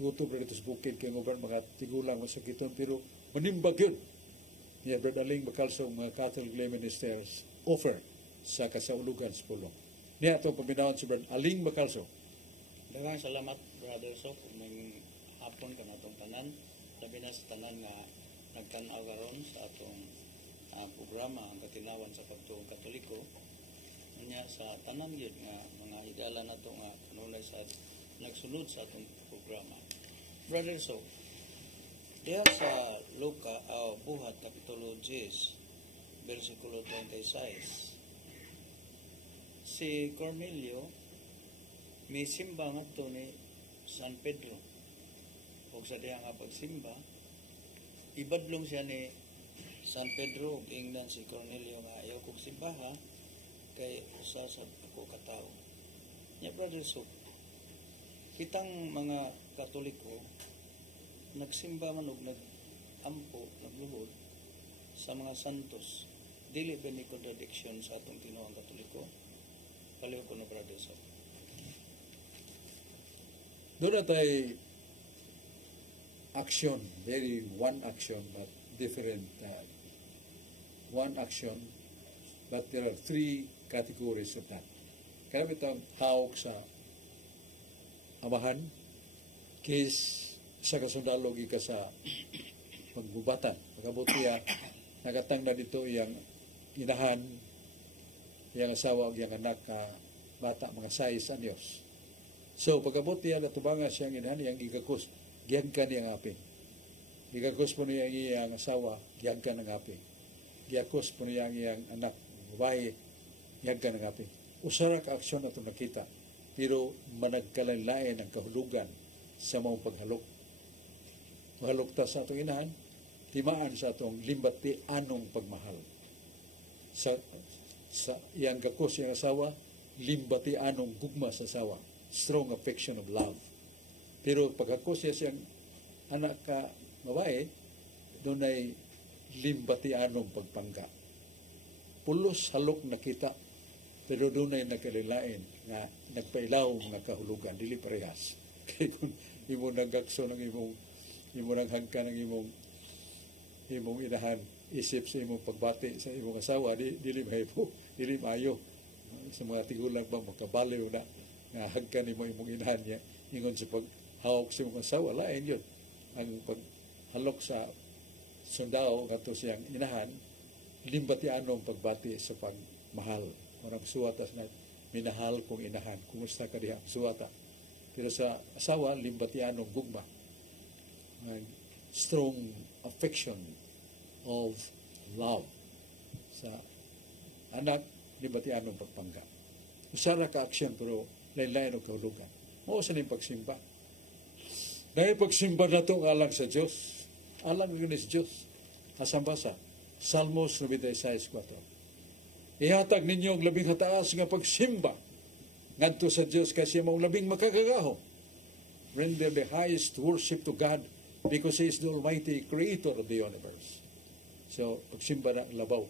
Gutom rin ito sa bukid, kaya nga mga tigulang masakiton, pero manimbag yun. niya Brad Aling Bacalso mga Catholic lay ministers offer sa kasaulugan sa pulong. Niya itong paminahon si Brad Aling Bacalso. Daghang salamat, Brother Sok, kung may hapon ka na itong tanan. Labi na sa tanan nga nagtanaw karon sa atong programa ang katinawan sa pagtuong Katoliko. Niya sa tanan yun nga mga higala na ito nga kanunay sa nagsunod sa atong programa. Brother Sok, diha sa Luka, Buhat, Kapitulo 10, versikulo 26, si Cornelio may simba nga ito ni San Pedro. O sa diha nga pagsimba, ibadlong siya ni San Pedro, ingnan si Cornelio nga ayaw kong simbaha, kay usa sa ako katao. Nya Brother Sok, kitang mga Katoliko, nagsimba man og nag-ampo, nagluhod sa mga santos. Dili ba ni contradiction sa atong tinuang Katoliko? Paliw ko na Brother Sok. Doon na tayo action, very one action but different one action, but there are three categories of that. Kaya itong hawak sa amahan, case sa kasundalo ka sa pagbubatan. Pagkabutiya, nagatang na dito yung inahan, yung asawa o yung anak na bata, mga 6 anyos. So, pagkabutiya, natubanga siyang inahan, yung gigakos, giyan ka niyang aping. Gigakos po niya yung asawa, giyan ka ng aping. Gigakos po niya yung anak, babae, giyan ka ng aping. Usara ka aksyon na ito nakita, pero managkalain-lain ang kahulugan sa mga paghalok. Mahalukta sa atong inahan, timaan sa atong limbati anong pagmahal. Sa iyang gakos iyang asawa, limbati anong gugma sa asawa. Strong affection of love. Pero pagkakos siya siyang anak ka babae, doon ay limbati anong pagpangga. Pulos halok nakita, pero doon ay nagkalilain nga nagpailaw mga kahulugan, dili parehas. Kaya kung imo nagakso ng imo naghangka ng imong inahan, isip sa imong pagbati sa imong asawa, dili maayo. Sa mga tigulang ba, makabaliw na nga hangka ni mo imong inahan niya, ingon sa paghawak sa imong asawa, lain yun. Ang paghalok sa sundao, kato siyang inahan, limbati anong pagbati sa pagmahal. Marang suwatas na, minahal kong inahan, kumusta ka diha, suwata. Pero sa asawa, limbati anong gugma. Strong affection of love. Sa anak, limbati anong pagpangga. Usara ka aksyon, pero lain-lain ang kahulugan. Mao sa niyong pagsimba. Dahil pagsimba na ito alang sa Diyos. Alang rin sa Diyos. Asambasa. Salmos 96:4. Ihatag ninyo ang labing hataas nga pagsimba ngadto sa Diyos kasi mong labing makakagaho. Render the highest worship to God because He is the Almighty Creator of the universe. So, pagsimba na labaw.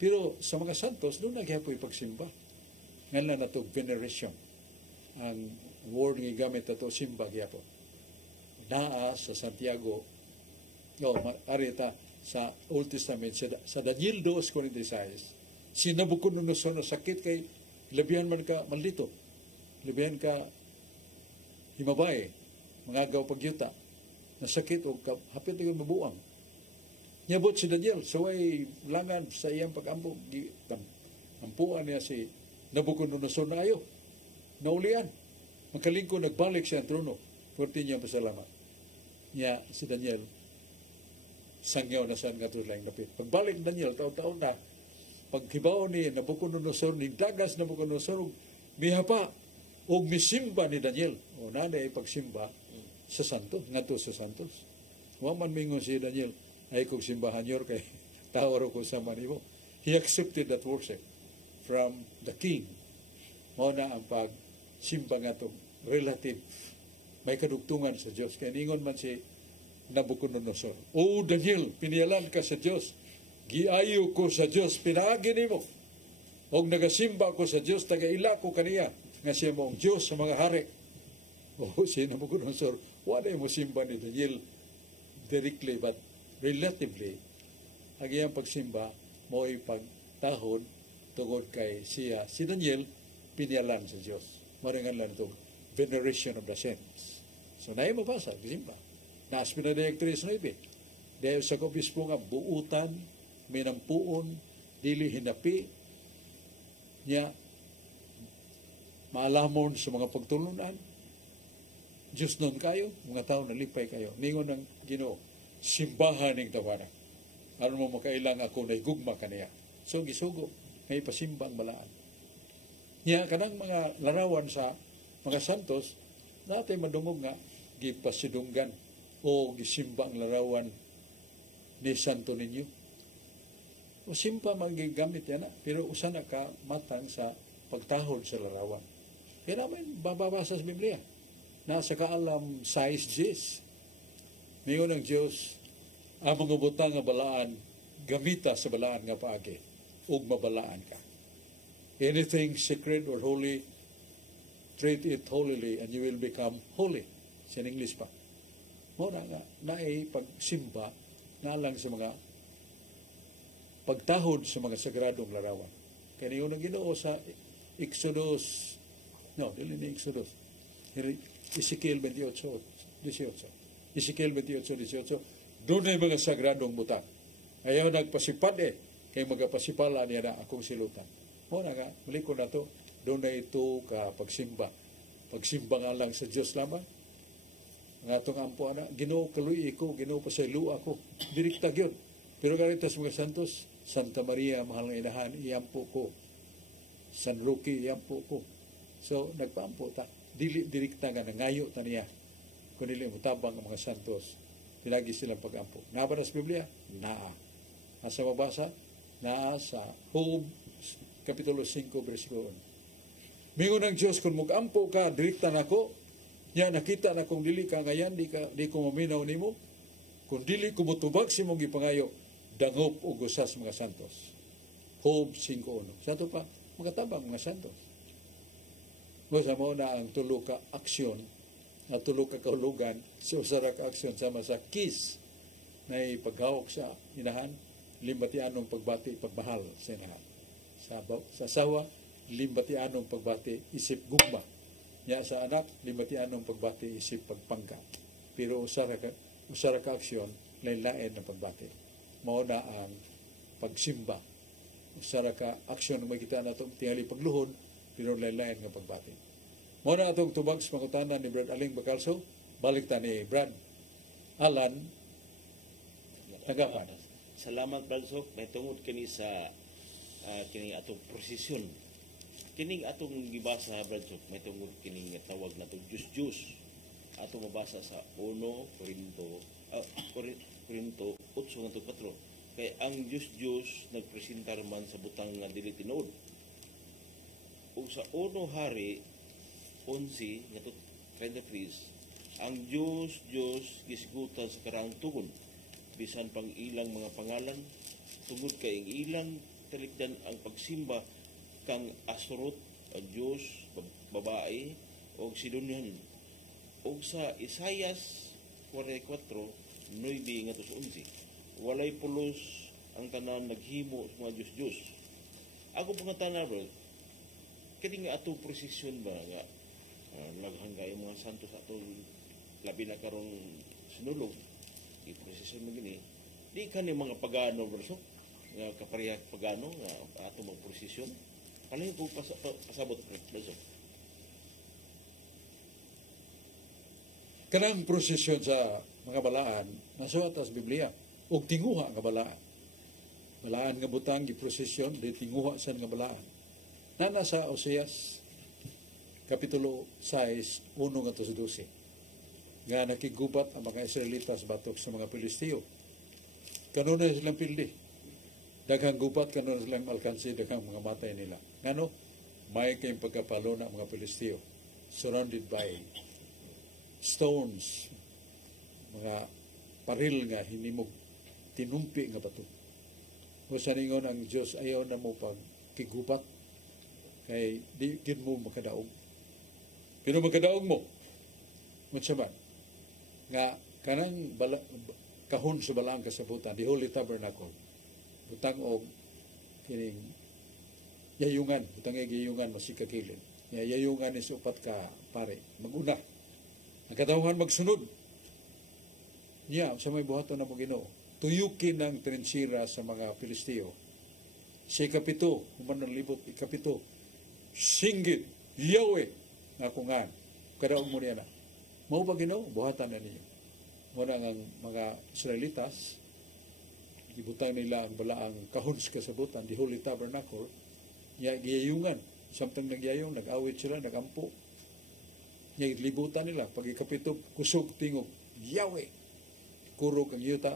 Pero sa mga santos, doon naghapoy pagsimba. Ngayon na ito, veneration. Ang word nga gamit na ito, simba gyapo. Naa sa Santiago, arita sa Old Testament, sa Daniel 2:46, si Nabucodonosor na sakit kay labihan man ka maldito. Labihan ka himabay, mangagaw pagyuta, nasakit o hapit na yung mabuang. Nyabot si Daniel, so ay langan sa iyang pag-ampo, ampuan niya si Nabucodonosor na ayo. Naulian. Magkalingko, nagbalik siya ang trono. Pwerte niya pasalamat. Niya si Daniel, sangyaw na saan nga ito lang napit. Pagbalik Daniel, taon-taon na, paghibaw ni Nabucodonosor, ni dagas Nabucodonosor, mihapa, o misimba ni Daniel. O nanay pagsimba sa santos, nga to sa santos. Waman mingon si Daniel, ay kong simbahan yor kay tawaro ko sa manimo. He accepted that worship from the king. Mo na ang pagsimba nga to relative may kadugtungan sa Diyos. Kaya ningon man si Nabucodonosor, O Daniel, pinialan ka sa Diyos. Giayo ko sa Diyos, pinaagi nimo. Og nagasimba ko sa Diyos, tagaila ko kaniya, nga siya mong Diyos sa mga hari. O si Nabucodonosor, wala mo simba ni Daniel directly, but relatively, ang iyang pagsimba mo'y pagtahod tungod kay siya si Daniel pinyalan sa Dios. Maringan lang ito veneration of the saints. So naay mabasa simba. Naas pinadayag 3:9. Dahil sa obispo nga buutan minampuon dili hinapi niya maalamon sa mga pagtulunan. Diyos nun kayo, mga tao nalipay kayo. Ningon ng Ginoo, simbahan ng tawanan. Ano mo makailang ako na igugma kaniya. So gisugo, may pasimbang balaan. Niya kanang mga larawan sa mga santos, natin madungog nga, gipasidunggan o gisimbang larawan ni Santo Niño. O simpa magigamit yan na, pero usa na ka matang sa pagtahod sa larawan. Kaya naman, bababasa sa Biblia. Nasa kaalam 6:10. Ngayon ng Diyos, ang mga butang nga balaan, gamita sa balaan nga paagi, ug mabalaan ka. Anything sacred or holy, treat it holily and you will become holy. Sa English pa. Muna nga, naay pagsimba, na lang sa mga pagtahod sa mga sagradong larawan. Kaya yung Ginoo sa Exodus, dili ni Exodus, Ezekiel 28:18. Ezekiel 28:18. Doon ay mga sagradong butang. Ayaw nagpasipad kay magapasipala niya na akong silutan. Muna nga, malikon na to, doon na ito ka pagsimba. Pagsimba nga lang sa Diyos lamang. Nga itong ampo na, Ginoo kaluy ko, Ginoo pasaylo ako. Direkta yun. Pero karitas mga santos, Santa Maria, mahal ng inahan, iyampo ko. San Roque, iyampo ko. So, nagpaampo ta. Dili direkta nga nangayo ta niya. Kung nila mutabang ang mga santos, pinagi silang pag-ampo. Naba na sa Biblia? Naa. Nasa mabasa? Naa sa Job, Kapitulo 5, versikulo 1. Mingon ng Diyos, kung mag-ampo ka, direkta na ko, niya nakita na kung dili ka ngayon, di ko maminaw nimo. Kung dili ko mutubag si mong ipangayo, dangop o gusas mga santos. Job 5:1. Sa ito pa, magatabang mga santos. Masa mo na ang tulo ka aksyon, na tulo ka kahulugan, si usara ka aksyon sama sa kiss na paghawak sa inahan, limbatianong pagbati, pagmahal sa inahan. Sa asawa, limbatianong pagbati, isip gugma. Nya sa anak, limbatianong pagbati, isip pagpangka. Pero usara ka aksyon, lain-lain na pagbati. Mao na ang pagsimba. Usara ka aksyon na makita na itong tingali pagluhod, pero lain-lain nga pagbati. Mao na itong tubag sa pangutanan ni Brad Aling Bacalso, balik ta ni Brad Alan Tagapan. Salamat, Brad Sok. May tungod kini sa kini atong prosesyon. Kining atong gibasa, Brad Sok, may tungod kini nga tawag na itong Diyos. Atong mabasa sa 1 Korinto 8:4. Kay ang Diyos nagpresentar man sa butang nga dili tinuod. Ug sa 1 Hari 11 nga 33, ang Diyos gisgutan sa karang tugon bisan pang ilang mga pangalan tungod kay ilang talikdan ang pagsimba kang Astaroth, ang Diyos babae o Sidonian. O sa Isaias 44:9 nga 11, walay pulos ang tanan naghimo sa mga Diyos. Ako pangatanan, bro, kini nga ato prosesyon ba nga laghang kayo mga santos ato labi na karong sinulog i-prosesyon mo gini di ka ni mga pagano bro nga kaparehas pagano nga ato magprosesyon kalayo ko pasabot bro. Kanang prosesyon sa mga balaan nasuot sa Biblia ug tinguha nga balaan nga butang giprosesyon di tinguha sa nga balaan na nasa Oseas Kapitulo 6, 1-12. Nga nakigubat ang mga Israelitas batok sa mga Pilisteo. Kanuna silang pildi. Daghang gubat, kanuna silang alkansi, daghang mga matay nila. Ngano? May kayong pagkapalo na mga Pilisteo. Surrounded by stones, mga paril nga, hinimog, tinumpi nga bato. O sa ningon ang Diyos ayaw na mo pag kigubat kay di mo makadaog. Pero magkadaog mo, matsaman, nga kanang kahon sa balaang kasabutan, the Holy Tabernacle, butang og kining yayungan, butang ay yayungan masikakilin. Yayungan is upat ka pare, maguna. Ang katawhan magsunod. Niya, sa may buhaton na mo Ginoo, tuyukin ng trinsira sa mga Pilisteo. Sa ikapito, human ng libot, ikapito, singgit, Yahweh, nga kungan. Kadaog mo niya na. Mao ba Ginoo, buhatan na niyo. Muna ang mga Israelitas, ibutang nila ang balaang kahon sa kasabutan, the Holy Tabernacle, giyayungan. Samtang nagyayong, nag-awit sila, nagampo. Libutan nila. Pag ikapito, kusog, tingog, Yahweh. Kurog ang yuta,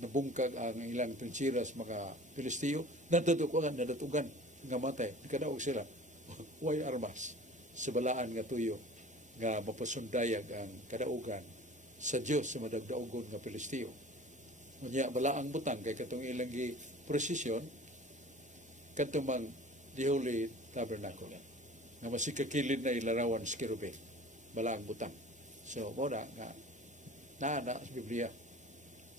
nabungkag ang ilang trinsiras mga Pilisteo, nadatugan, nga matay. Nakadaog sila. Huwag armas. Sa balaan nga tuyo, nga mapasundayag ang kadaugan sa Diyos sa madagdaogon nga Pilisteo. Unya balaang butang kay katong ilang gi presisyon katumang the Holy Tabernacle nga masikakilid na ilarawan sa kerubin, balaang butang. So mo na nga naa sa Biblia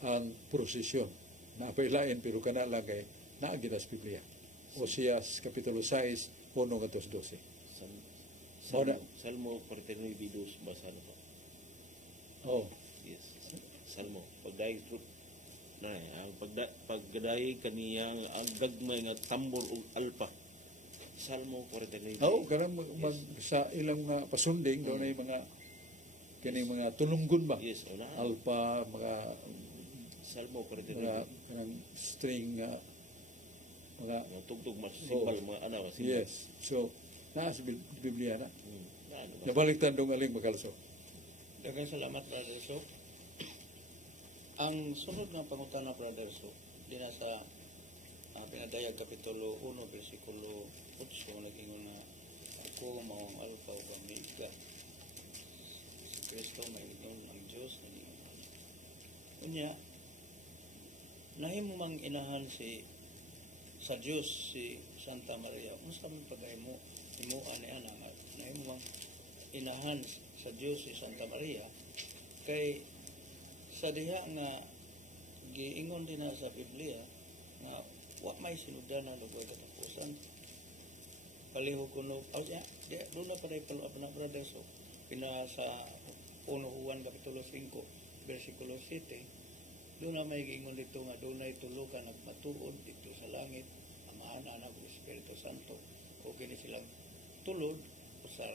ang prosesyon na apailain pero kana lang kay naa gid sa Biblia. Oseas kapitulo 6 1-12. Salmo 49:2 basa na to. Oh, yes. Salmo pagdayeg truth na ang pagdayeg kaniyang ang gagmay nga tambor ug alpa. Salmo 49. Oh, kanang sa ilang mga pasunding daw na yung mga kining mga tulunggon ba? Yes, ona. Alpa, mga Salmo 49. Kanang string mga tugtog mas simbal mga ana simbal. Yes. So, naa sa Biblia na. Nabaliktad dong aling makalso. Daghang salamat, Brother So. Ang sunod ng pangutana, Brother So, di na sa Pinadayag Kapitulo 1, versikulo 8, nag-ingon na ako maong alpha o omega. Si Kristo may ingon ang Diyos. Kunya, nahimo mang inahan sa Diyos si Santa Maria. Musta may pagay mo, imuan ni Ana, nahimo mang inahan sa Diyos si Santa Maria kay sa diha nga giingon din na sa Biblia nga wa may sinugdanan ug way katapusan palihog kuno doon na paday follow up na brother. So pina sa 1 Juan kapitulo 5 versikulo 7 doon na may giingon dito nga doon na itulukan at matuod dito sa langit Amahan, Anak ug Espiritu Santo o kini silang tulod o sa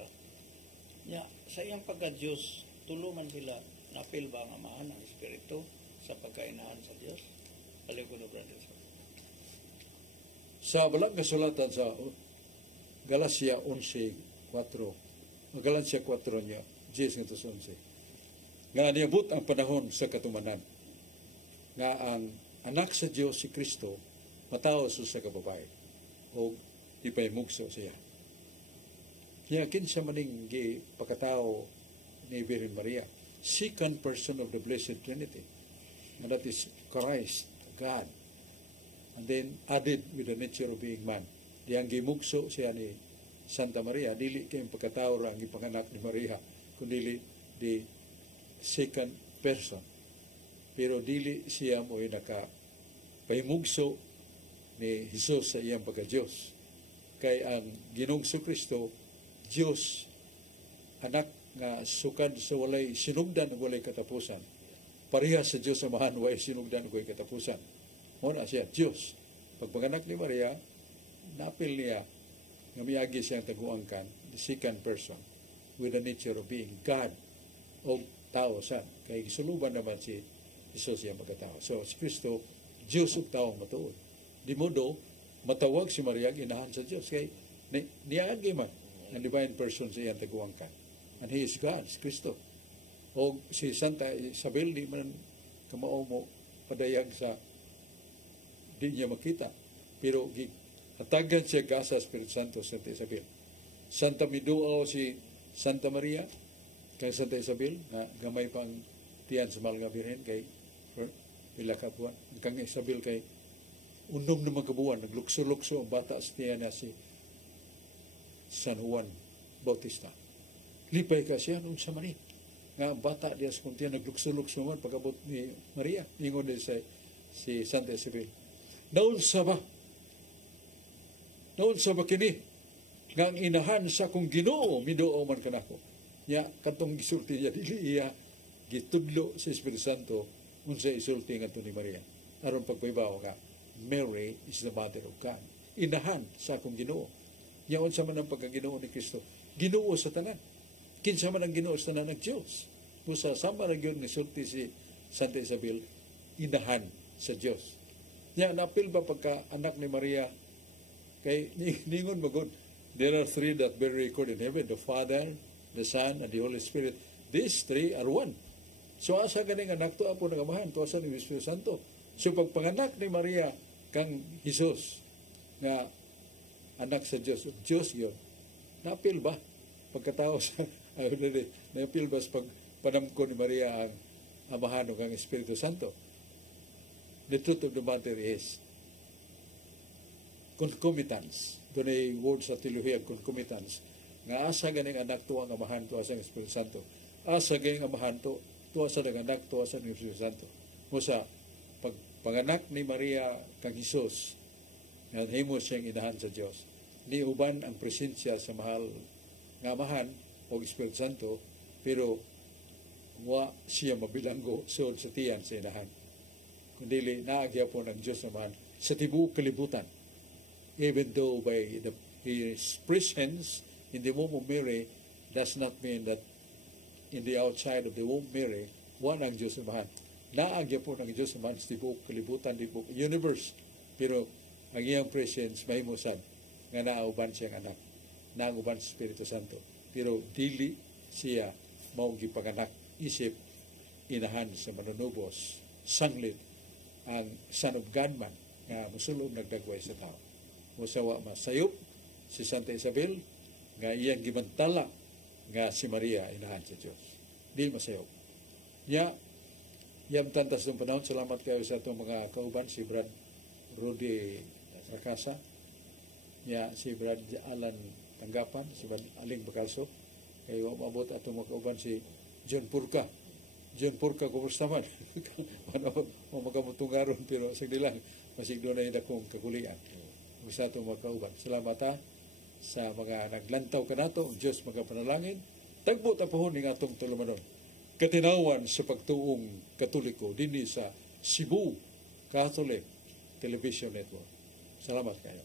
nya sa iyang pagka-Diyos, tuluman sila napil ba ang Amahan ang Espiritu sa pagkainahan sa Diyos? Paliguno, brothers. Sa balang kasulatan sa Galacia 11:4, Galacia 4 niya, 10:11, nga niabot ang panahon sa katumanan, nga ang anak sa Diyos si Kristo mataos sa kababae o ipahimugso siya. Kaya kinsa maning pagkatao ni Virgin Maria, second person of the Blessed Trinity, and that is Christ, God, and then added with the nature of being man. Diyang gimugso siya ni Santa Maria, dili kayong pagkatao ra ang ipanganak ni Maria, kundi di second person. Pero dili siya mo'y nakapahimugso ni Jesus sa iyang pagka-Diyos. Kay ang Ginoong Kristo, Diyos, anak nga sukad sa walay sinugdan ug walay katapusan. Pareha sa Diyos Amahan walay sinugdan ug walay katapusan. Muna siya Diyos. Pagpanganak ni Maria, napil niya nga miagi siyang taguangkan, the second person, with the nature of being God o tao san. Kay gisuluban naman si Jesus siya magkatao. So si Kristo, Diyos ug taong matuod. Di modo matawag si Maria inahan sa Diyos kay niagi man ang divine person siya taguangkan. And He is God, si Kristo. O si Santa Isabel, di man kamao mo padayag sa di niya makita. Pero hatagan siya gasa Espiritu Santo, Santa Isabel. Santa Miduo si Santa Maria, kay Santa Isabel, na gamay pang tiyan sa mahal nga Birhen, kay pila ka buwan. Kang Isabel kay unom na magkabuwan, naglukso-lukso ang bata sa tiyan na si San Juan Bautista. Lipay ka siya nung sa mani. Nga bata diya sa kuntiyan, naglukso-lukso man pagkabot ni Maria. Ingon din si Santa Isabel. naunsa ba? Naunsa ba kini? Nga ang inahan sa kong Ginoo miduo man kanako. Nya katong gisulti niya dili iya gitudlo sa Espiritu Santo unsa isulti ngadto ni Maria. Aron pagbaybaw ka, Mary is the mother of God. Inahan sa akong Ginoo. Nya unsa man ang pagkaginoo ni Kristo? Ginoo sa tanan. Kinsa man ang Ginoo sa tanan ng Dios. Usa sama ra gyud ni sulti si Santa Isabel, inahan sa Dios. Nya napil ba pagka anak ni Maria kay ningon magod, there are three that bear record in heaven, the Father, the Son, and the Holy Spirit. These three are one. So asa ganing anak to apo nagamahan, to asa ni Espiritu Santo. So pagpanganak ni Maria kang Hesus nga anak sa Dios, Dios yun. Napil ba pagkatao sa napil ba sa pagpanamko ni Maria ang amahan o kang Espiritu Santo? The truth of the matter is concomitance. Doon ay word sa teolohiya, concomitance. Nga asa ganing anak to ang amahan to asa ng Espiritu Santo. Asa ganing amahan to asa ng anak to asa ng Espiritu Santo. Musa, pagpanganak ni Maria kang Hesus, nga himo siyang inahan sa Dios. Ni uban ang presensya sa mahal nga amahan o Espiritu Santo, pero wa siya mabilanggo suod sa tiyan sa inahan. Kundi naagya po ng Diyos naman sa tibuok kalibutan. Even though by his presence in the womb of Mary does not mean that in the outside of the womb of Mary, wala ang Diyos naman. Naagya po ng Diyos naman sa tibuok kalibutan, tibuok universe. Pero ang iyang presence mahimusan nga naauban siyang anak, naauban sa Espiritu Santo. Pero dili siya maugi panganak isip inahan sa manunubos, sanglit ang Son of God man nga musulong nagdagway sa tao. Musawa masayop si Santa Isabel nga iyang gibantala nga si Maria inahan sa Dios. Di masayop. Yam tantas ng panahon, salamat kayo sa itong mga kauban, si Brad Rudy Rakasa, si Brad Alan Tanggapan, si Brad Aling Bacalso, kayo maabot atong mga kauban si John Purka. John Purka, kumusta man? Makamutungaron, pero sagdi lang, masigdo na yun akong kakulian. Sa itong mga kauban. Salamat sa mga naglantaw ka nato, ang Diyos magapanalangin. Tagbo tapahon ng atong tulumanon. Katinawan sa pagtuong Katoliko dinhi sa Cebu Catholic Television Network. Salamat kayo.